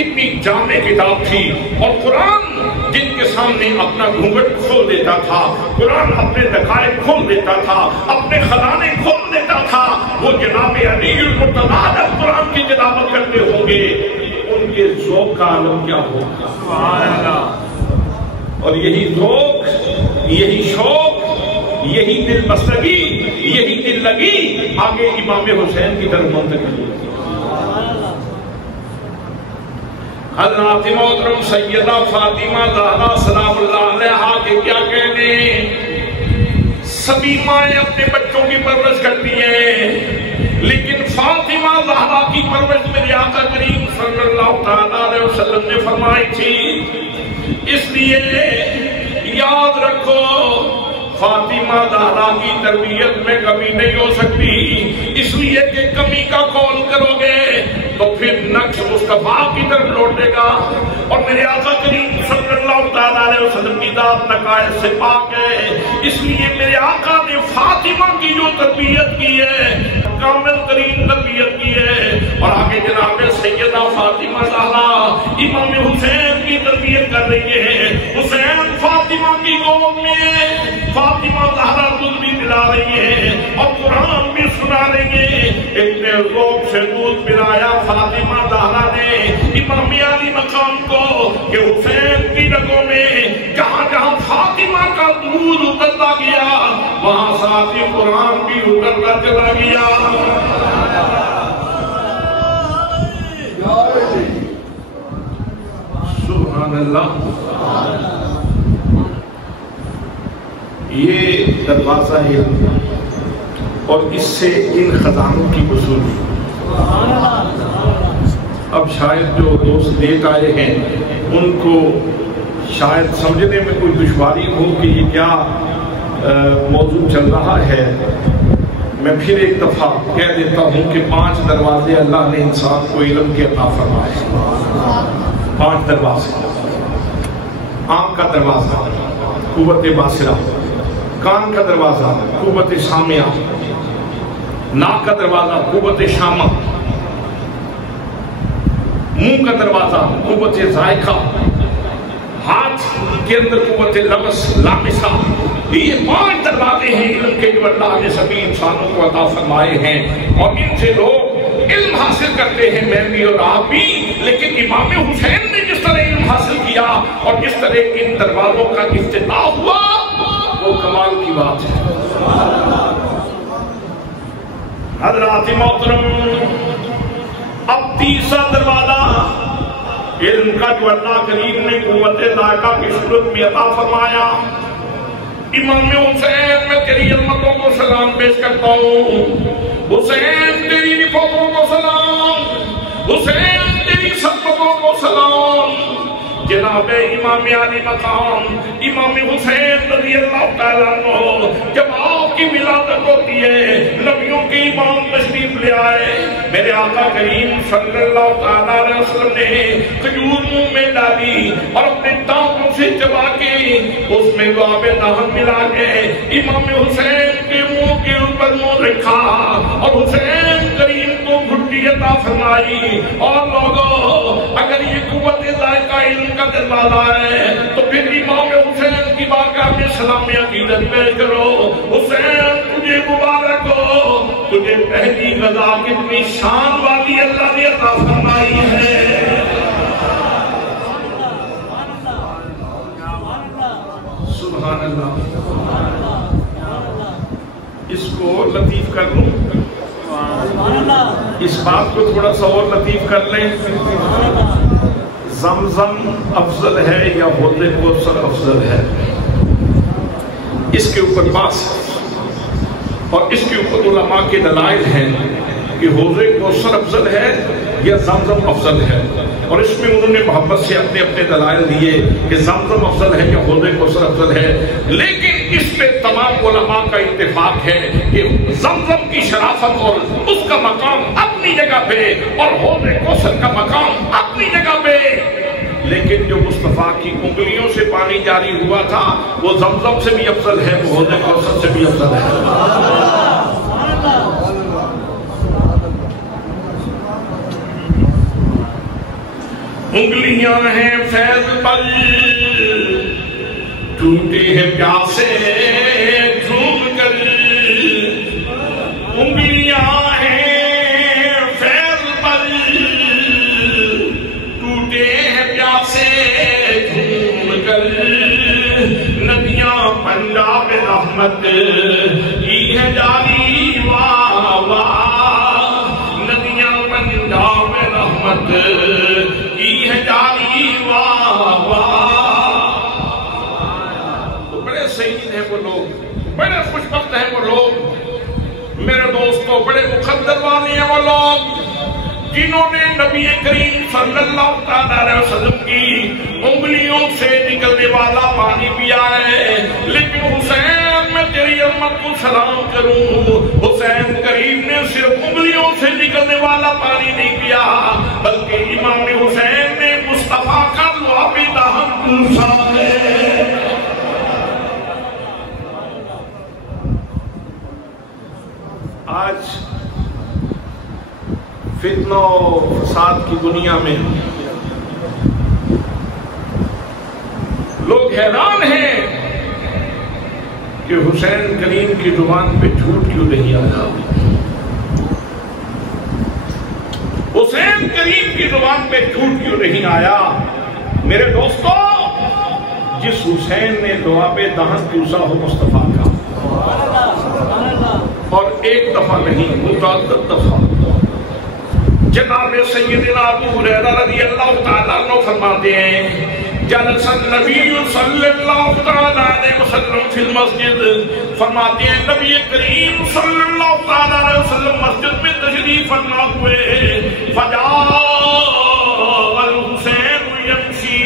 اتنی جامع کتاب تھی، اور قرآن جن کے سامنے اپنا گھونگٹ کھول دیتا تھا، قرآن اپنے دقائق کھول دیتا تھا، اپنے خزانے کھول دیتا تھا، وہ جناب علی المرتضیٰ جب قرآن کی تلاوت کرتے ہوں گے ان کے ذوق کا عالم کیا ہوگا۔ اور یہی ذوق، یہی شوق، یہی دل بستگی، یہی دل لگی آگے امام حسین کی طرف منتقل ہوئی۔ حضرات محترم سیدہ فاطمہ زہرا سلام اللہ علیہا کے کیا کہنے، سبھی مائیں اپنے بچوں کی پرورش کرتی ہیں، لیکن فاطمہ زہرا کی پرورش میرے آقا کریم صلی اللہ تعالیٰ علیہ وسلم نے فرمائی تھی۔ اس لیے یاد رکھو، فاطمہ زہرا کی تربیت میں کمی نہیں ہو سکتی، اس لیے کہ کمی کا قول کرو گے تو پھر نقش مصطفیٰ کی طرف لوٹے گا، اور میرے آقا کریم صلی اللہ تعالیٰ علیہ وسلم کی ذات نقائص سے پاک ہے، اس لیے میرے آقا نے فاطمہ کی جو تربیت کی ہے، کامل ترین تربیت کی ہے، اور آگے جناب سیدہ فاطمہ زہرا امام حسین کی تربیت کر رہی ہے۔ حسین فاطمہ کی گود میں، فاطمہ زہرا دودھ بھی پلا رہی ہے اور قرآن بھی سنا رہی ہے۔ اتنے ذوق سے دودھ پلایا فاطمہ زہرا نے امام علی مقام کو کہ حسین کی رگوں میں جہاں جہاں فاطمہ کا دودھ اترتا گیا وہاں ساتھ ہی قرآن بھی اترتا چلا گیا۔ سبحان اللہ۔ یہ دروازہ ہے اور اس سے ان خزانوں کی وصولی۔ اب شاید جو دوست دیکھ آئے ہیں ان کو شاید سمجھنے میں کوئی دشواری ہو کہ یہ کیا موضوع چل رہا ہے۔ میں پھر ایک دفعہ کہہ دیتا ہوں کہ 5 دروازے اللہ نے انسان کو علم کے عطا فرمائے۔ 5 دروازے: آنکھ کا دروازہ قوت باصرہ، کان کا دروازہ قوت سامعہ، ناک کا دروازہ قوت شامہ، منہ کا دروازہ قوت ذائقہ، ہاتھ کے اندر قوت لمس لامسہ۔ یہ 5 دروازے ہیں علم کے جو اللہ نے سبھی انسانوں کو عطا فرمائے ہیں، اور ان سے لوگ علم حاصل کرتے ہیں، میں بھی اور آپ بھی۔ لیکن امام حسین نے جس طرح علم حاصل کیا اور جس طرح ان دروازوں کا افتتاح ہوا وہ کمال کی بات ہے۔ حضرات محترم، اب تیسرا دروازہ علم کا جو اللہ کریم نے قوت ذائقہ کی صورت میں عطا فرمایا۔ امام حسین، میں تیری عظمتوں کو سلام پیش کرتا ہوں، حسین تیری نفوتوں کو سلام، حسین تیری سبتوں کو سلام، جناب امام علی مقام امام حسین رضی اللہ تعالیٰ عنہ جب آپ کی ولادت ہوتی ہے، نبیوں کے امام تشریف لے آئے، میرے آقا کریم صلی اللہ تعالیٰ علیہ وسلم نے کھجور منہ میں ڈالی اور اپنے دانتوں سے چبا کے اس میں لعاب دہن ملا کے امام حسین کے منہ کے اوپر منہ رکھا اور حسین کریم کو گھٹی عطا فرمائی۔ اور لوگوں، اگر یہ قوت ذائقہ علم کا دروازہ ہے تو پھر امام حسین کی بارگاہ میں سلامی عقیدت پیش کرو۔ حسین تجھے مبارک ہو، تجھے پہلی غزا کتنی شان والی اللہ نے عطا فرمائی ہے۔ سبحان اللہ۔ اس کو لطیف کر لوں، اس بات کو تھوڑا سا اور لطیف کر لیں، زمزم افضل ہے یا حوض کوثر افضل ہے؟ اس کے اوپر بحث اور اس کے اوپر علماء کے دلائل ہیں کہ حوض کوثر افضل ہے یا زمزم افضل ہے، اور اس میں انہوں نے محبت سے اپنے اپنے دلائل دیے کہ زمزم افضل ہے یا حوض کوثر افضل ہے، لیکن اس پہ تمام علماء کا اتفاق ہے کہ زمزم کی شرافت اور اس کا مقام اپنی جگہ پہ اور حوض کوثر کا مقام اپنی جگہ پہ، لیکن جو مصطفیٰ کی انگلیوں سے پانی جاری ہوا تھا وہ زمزم سے بھی افضل ہے، وہ حوض کوثر سے بھی افضل ہے۔ انگلیاں ہیں فیض پر ٹوٹے ہیں پیاسے جھوم کر، انگلیاں ہیں فیض پر ٹوٹے ہیں پیاسے جھوم کر، ندیاں پنجاب رحمت کی ہے جاری واہ واہ، ندیاں پنجاب رحمت کی ہے جاری واہ واہ۔ تو بڑے سعید ہیں وہ لوگ، بڑے خوش بخت ہیں وہ لوگ، میرے دوستوں بڑے مقدر والے ہیں وہ لوگ جنہوں نے نبی کریم صلی اللہ علیہ وسلم کی انگلیوں سے نکلنے والا پانی پیا ہے۔ لیکن حسین میں تیری امت کو سلام کروں، حسین کریم نے صرف انگلیوں سے نکلنے والا پانی نہیں پیا بلکہ امام حسین نے مصطفیٰ کا لعاب دہن پوچھا ہے۔ آج فتنہ و فساد کی دنیا میں لوگ حیران ہیں کہ حسین کریم کی زبان پہ جھوٹ کیوں نہیں آیا، حسین کریم کی زبان پہ جھوٹ کیوں نہیں آیا۔ میرے دوستو، جس حسین نے لعاب دہن پوچھا ہو مصطفیٰ کا، اور ایک دفعہ نہیں متعدد دفعہ، جناب سیدنا ابو ہریرہ رضی اللہ تعالیٰ عنہ فرماتے ہیں جلس النبی صلی اللہ تعالیٰ علیہ وسلم فی المسجد، فرماتے ہیں نبی کریم صلی اللہ تعالیٰ علیہ وسلم مسجد میں تشریف فرما ہوئے، فجاء الحسین یمشی،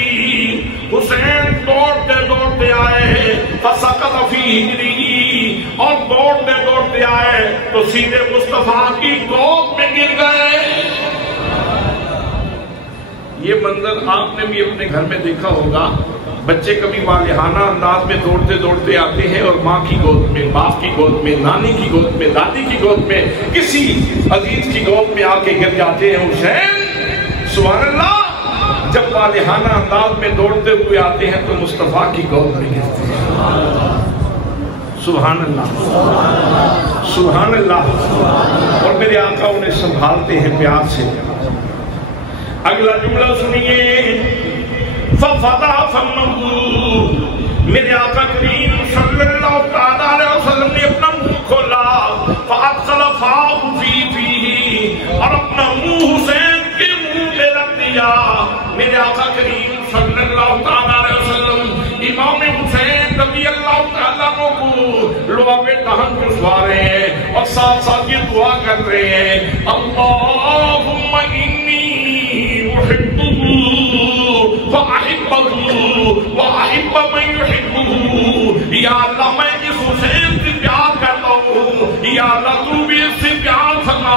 حسین دوڑتے دوڑتے آئے، فسقط فی حجری، اور دوڑتے دوڑتے آئے تو سیدھے مصطفیٰ کی گود میں گر گئے۔ یہ منظر آپ نے بھی اپنے گھر میں دیکھا ہوگا، بچے کبھی والہانہ انداز میں دوڑتے دوڑتے آتے ہیں اور ماں کی گود میں، باپ کی گود میں، نانی کی گود میں، دادی کی گود میں، کسی عزیز کی گود میں آ کے گر جاتے ہیں۔ حسین سبحان اللہ جب والہانہ انداز میں دوڑتے ہوئے آتے ہیں تو مصطفیٰ کی گود میں گرتے ہیں۔ سبحان اللہ سبحان اللہ، اور میرے آقا انہیں سنبھالتے ہیں پیار سے۔ اگلا جملہ سنیے، فَفَضَا فَمَّهُ، میرے آقا کریم صلی اللہ تعالیٰ علیہ وسلم نے اپنا منہ کھولا، فَأَدْخَلَ فَاهُ فِي فِيهِ، اور اپنا منہ حسین کے منہ میں رکھ دیا۔ میرے آقا کریم صلی اللہ تعالیٰ علیہ وسلم امام حسین رضی اللہ تعالیٰ عنہ کو لعاب دہن پھسوا رہے ہیں اور ساتھ ساتھ یہ دعا کر رہے ہیں، اللہم انی وأحب من يحبه. یا اللہ میں اس حسین سے پیار کرتا ہوں، یا اللہ تو بھی اس سے پیار فرما،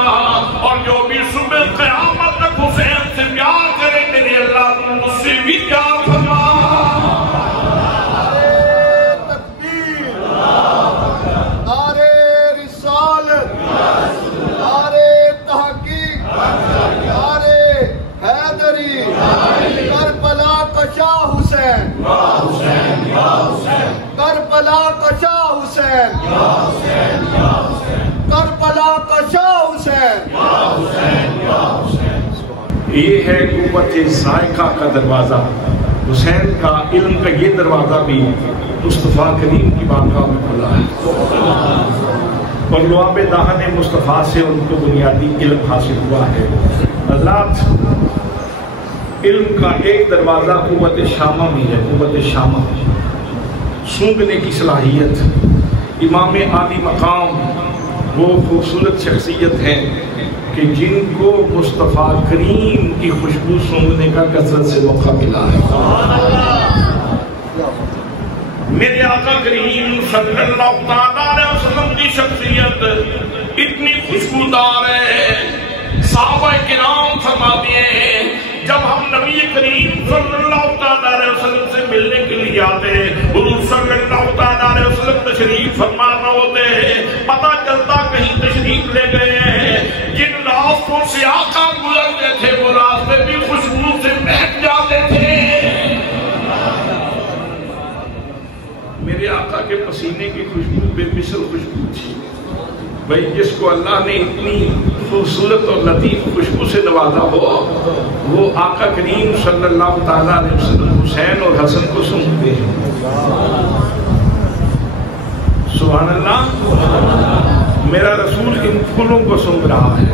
اور جو بھی صبح قیامت تک حسین سے پیار کرے میرے اللہ تو مجھ سے بھی پیار فرما. کربلا کا شاہ حسین، کربلا کا شاہ حسین، کربلا کا شاہ حسین. یہ ہے قوت ذائقہ کا دروازہ. حسین کا علم کا یہ دروازہ بھی مصطفیٰ کریم کی بارگاہ میں کھلا ہے، اور لعاب دہن مصطفیٰ سے ان کو بنیادی علم حاصل ہوا ہے. حضرات، علم کا ایک دروازہ قوت شامہ بھی ہے. قوت شامہ سونگنے کی صلاحیت. امام عالی مقام وہ خوبصورت شخصیت ہیں کہ جن کو مصطفیٰ کریم کی خوشبو سونگنے کا کثرت سے موقع ملا ہے. میرے آقا کریم صلی اللہ علیہ وسلم کی شخصیت اتنی خوشبودار ہے، صحابہ کرام فرماتے ہیں جب ہم نبی کریم صلی اللہ علیہ وسلم سے ملنے کے لیے آتے، حضور صلی اللہ علیہ وسلم تشریف فرما نہ ہوتے، پتہ چلتا کہیں تشریف لے گئے ہیں. جن راستوں سے آقا گزرتے تھے وہ راستے بھی خوشبو سے مہک جاتے تھے. میرے آقا کے پسینے کی خوشبو بے مثل خوشبو تھی. بھئی جس کو اللہ نے اتنی خوبصورت اور لطیف خوشبو سے نوازا ہو، وہ آقا کریم صلی اللہ تعالیٰ علیہ وسلم حسین اور حسن کو سونگتے ہیں. سبحان اللہ. میرا رسول ان پھولوں کو سونگ رہا ہے.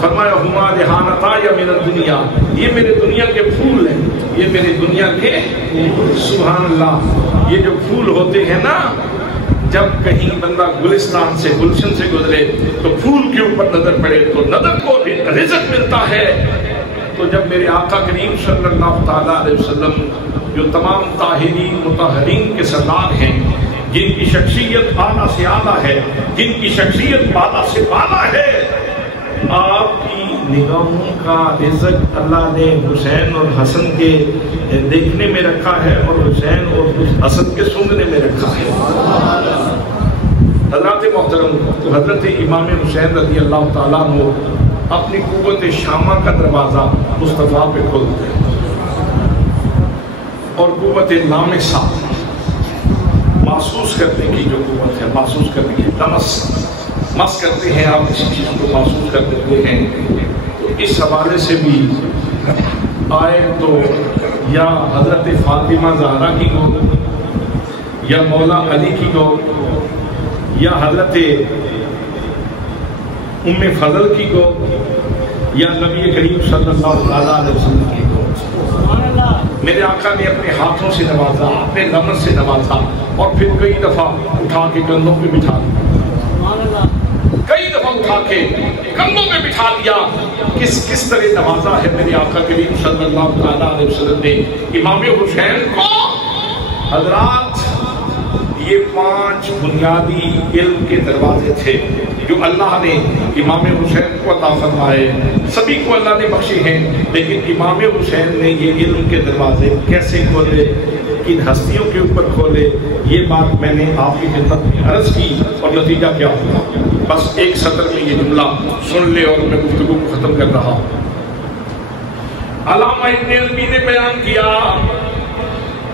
فرمایا ہما ریحانتا یا من الدنیا، یہ میرے دنیا کے پھول ہیں، یہ میرے دنیا کے. سبحان اللہ. یہ جو پھول ہوتے ہیں نا، جب کہیں بندہ گلستان سے گلشن سے گزرے تو پھول کے اوپر نظر پڑے تو نظر کو بھی رزق ملتا ہے. تو جب میرے آقا کریم صلی اللہ تعالیٰ علیہ وسلم جو تمام طاہرین مطہرین کے سردار ہیں، جن کی شخصیت اعلیٰ سے اعلیٰ ہے، جن کی شخصیت بالا سے بالا ہے، آپ کی نگاہوں کا رزق اللہ نے حسین اور حسن کے دیکھنے میں رکھا ہے اور حسین اور حسن کے سونگنے میں رکھا ہے. حضرات محترم، تو حضرت امام حسین رضی اللہ تعالیٰ عنہ اپنی قوت شامہ کا دروازہ مصطفیٰ پہ کھولتے ہیں، اور قوت لامسہ محسوس کرنے کی جو قوت ہے، محسوس کرنے کی مس کرتے ہیں. آپ کسی چیز کو محسوس کر دیتے ہیں. تو اس حوالے سے بھی آئے تو یا حضرت فاطمہ زہرا کی گو، یا مولا علی کی گو، یا حضرت ام فضل کی گو، یا نبی کریم صلی اللہ علیہ وسلم کی گو. میرے آقا نے اپنے ہاتھوں سے نوازا، اپنے لمس سے نوازا، اور پھر کئی دفعہ اٹھا کے کندھوں پہ بٹھا دیا، کئی دفعہ اٹھا کے کندھوں میں بٹھا دیا. کس طرح نوازا ہے میرے آقا کریم صلی اللہ علیہ وسلم نے امام حسین کو. حضرات، یہ 5 بنیادی علم کے دروازے تھے جو اللہ نے امام حسین کو عطا فرمائے. سبھی کو اللہ نے بخشے ہیں، لیکن امام حسین نے یہ علم کے دروازے کیسے کھولے، کن ہستیوں کے اوپر کھولے، یہ بات میں نے آپ کی خدمت میں عرض کی، اور نتیجہ کیا ہوا. بس ایک سطر میں یہ جملہ سن لے اور میں گفتگو کو ختم کر رہا ہوں. علامہ ابن عربی نے بیان کیا،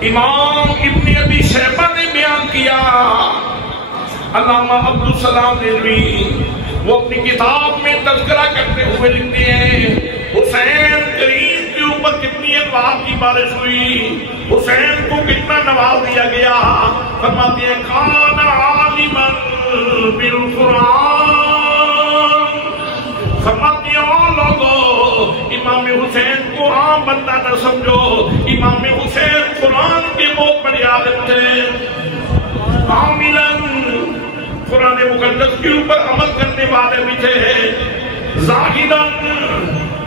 امام ابن ابی شیبہ نے بیان کیا، علامہ عبدالسلام ننوی وہ اپنی کتاب میں تذکرہ کرتے ہوئے لکھتے ہیں حسین کریم کے اوپر کتنی انوار کی بارش ہوئی، حسین کو کتنا نواز دیا گیا. فرماتے ہیں کان عالما بالقرآن. فرماتے ہیں لوگوں، امام حسین کو عام بندہ نہ سمجھو، امام حسین قرآن کے بہت بڑے عالم تھے. عاملاً قرآن مقدس کے اوپر عمل کرنے والے بھی تھے، زاہداً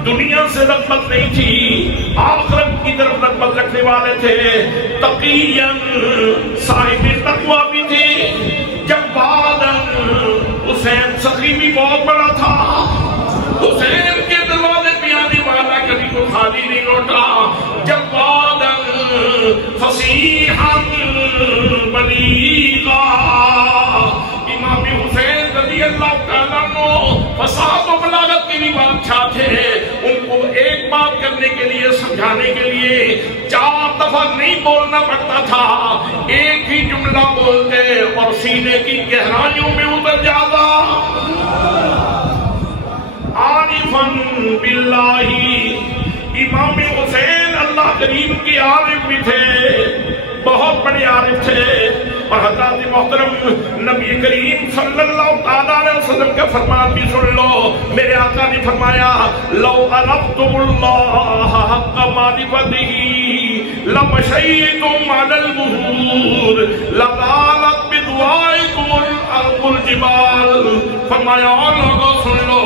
دنیا سے رغبت نہیں تھی، آخرت کی طرف رغبت رکھنے والے تھے، تقیاً صاحب تقویٰ بھی تھے، جواداً حسین سخی بھی بہت بڑا تھا، حسین کے دروازے پہ آنے والا کبھی کو خالی نہیں لوٹا، جواداً فصیحاً بلیغا، امام حسین رضی اللہ تعالیٰ عنہ فصاحت و بلاغت کے بھی بادشاہ تھے، ان کو ایک بات کرنے کے لیے سمجھانے کے لیے 4 دفعہ نہیں بولنا پڑتا تھا، ایک ہی جملہ بولتے اور سینے کی گہرائیوں میں اتر جاتا، عارفاً باللہ، امام حسین اللہ کریم کے عارف بھی تھے، بہت بڑے عارف تھے، اور حضرت محترم نبی کریم صلی اللہ تعالیٰ علیہ وسلم کا فرمان بھی سن لو، میرے آقا نے فرمایا لو عرفتم اللہ حق معرفتہ لمشیتم علی البحور لطالت بدعائکم الارض الجبال، فرمایا اور لوگوں سن لو،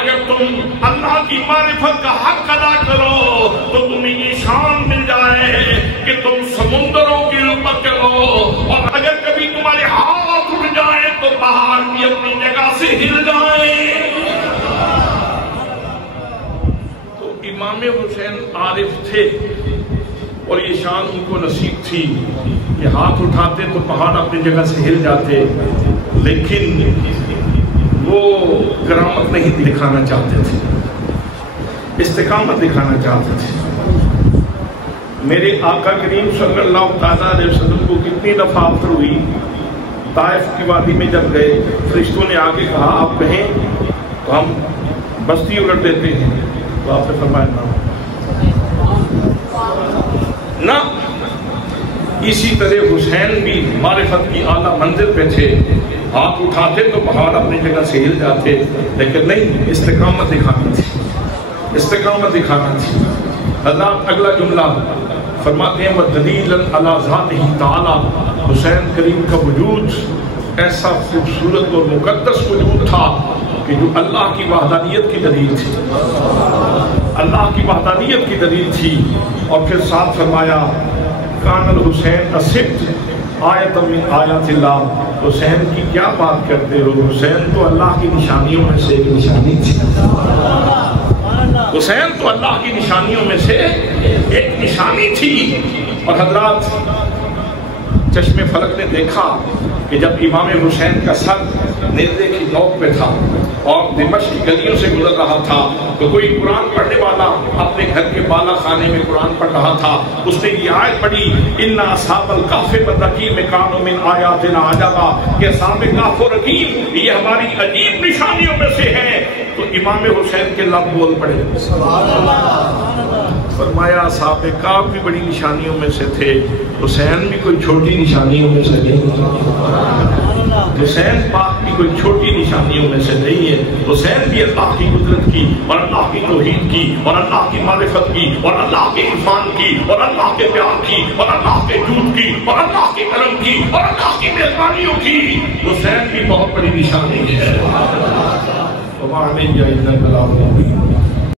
اگر تم اللہ کی معرفت کا حق ادا کرو تو تمہیں یہ شان مل جائے کہ تم سمندروں کی اوپر چلو، اور اگر کبھی تمہارے ہاتھ اٹھ جائیں تو پہاڑ بھی اپنی جگہ سے ہل جائیں۔ تو امام حسین عارف تھے اور یہ شان ان کو نصیب تھی کہ ہاتھ اٹھاتے تو پہاڑ اپنی جگہ سے ہل جاتے، لیکن وہ کرامت نہیں دکھانا چاہتے تھے، استقامت دکھانا چاہتے تھے۔ میرے آقا کریم صلی اللہ تعالیٰ علیہ وسلم کو کتنی دفعہ آفر ہوئی، طائف کی وادی میں جب گئے فرشتوں نے آگے کہا آپ کہیں تو ہم بستی الٹ دیتے ہیں، تو آپ نے فرمایا نہ۔ اسی طرح حسین بھی معرفت کی اعلیٰ منزل پہ تھے، ہاتھ اٹھاتے تو پہاڑ اپنی جگہ سے ہل جاتے، لیکن نہیں، استقامت دکھانی تھی، استقامت دکھانا تھی۔ حضرات اگلا جملہ فرماتے ہیں وَدَلِيلًا عَلَى ذَاتِهِ تَعَالَى، حسین کریم کا وجود ایسا خوبصورت اور مقدس وجود تھا کہ جو اللہ کی وحدانیت کی دلیل تھی، اللہ کی وحدانیت کی دلیل تھی۔ اور پھر ساتھ فرمایا کان الحسین السبت آیت من آیات اللہ، حسین کی کیا بات کرتے ہو، حسین تو اللہ کی نشانیوں میں سے ایک نشانی تھی، حسین تو اللہ کی نشانیوں میں سے ایک نشانی تھی۔ اور حضرات چشم فلک نے دیکھا کہ جب امام حسین کا سر نیزے کی نوک پہ تھا اور دمشق کی گلیوں سے گزر رہا تھا تو کوئی قرآن پڑھنے والا اپنے گھر کے بالا خانے میں قرآن پڑھ رہا تھا، اس نے یہ آیت پڑھی اِنَّ أَصْحَابَ الْكَهْفِ وَالرَّقِيمِ كَانُوا مِنْ آيَاتِنَا عَجَبًا، کہ اصحاب کہف و رقیم یہ ہماری عجیب نشانیوں میں سے ہیں۔ تو امام حسین کے لب بول پڑے، فرمایا اصحاب کہف بھی بڑی نشانیوں میں سے تھے، حسین بھی کوئی چھوٹی نشانیوں میں سے نہیں، حسین پاک کی کوئی چھوٹی نشانیوں میں سے نہیں ہے، حسین بھی اللہ کی قدرت کی اور اللہ کی توحید کی اور اللہ کی معرفت کی اور اللہ کے عرفان کی اور اللہ کے پیار کی اور اللہ کے جود کی اور اللہ کے کرم کی اور اللہ کی مہربانیوں کی، حسین بھی بہت بڑی نشانی ہے۔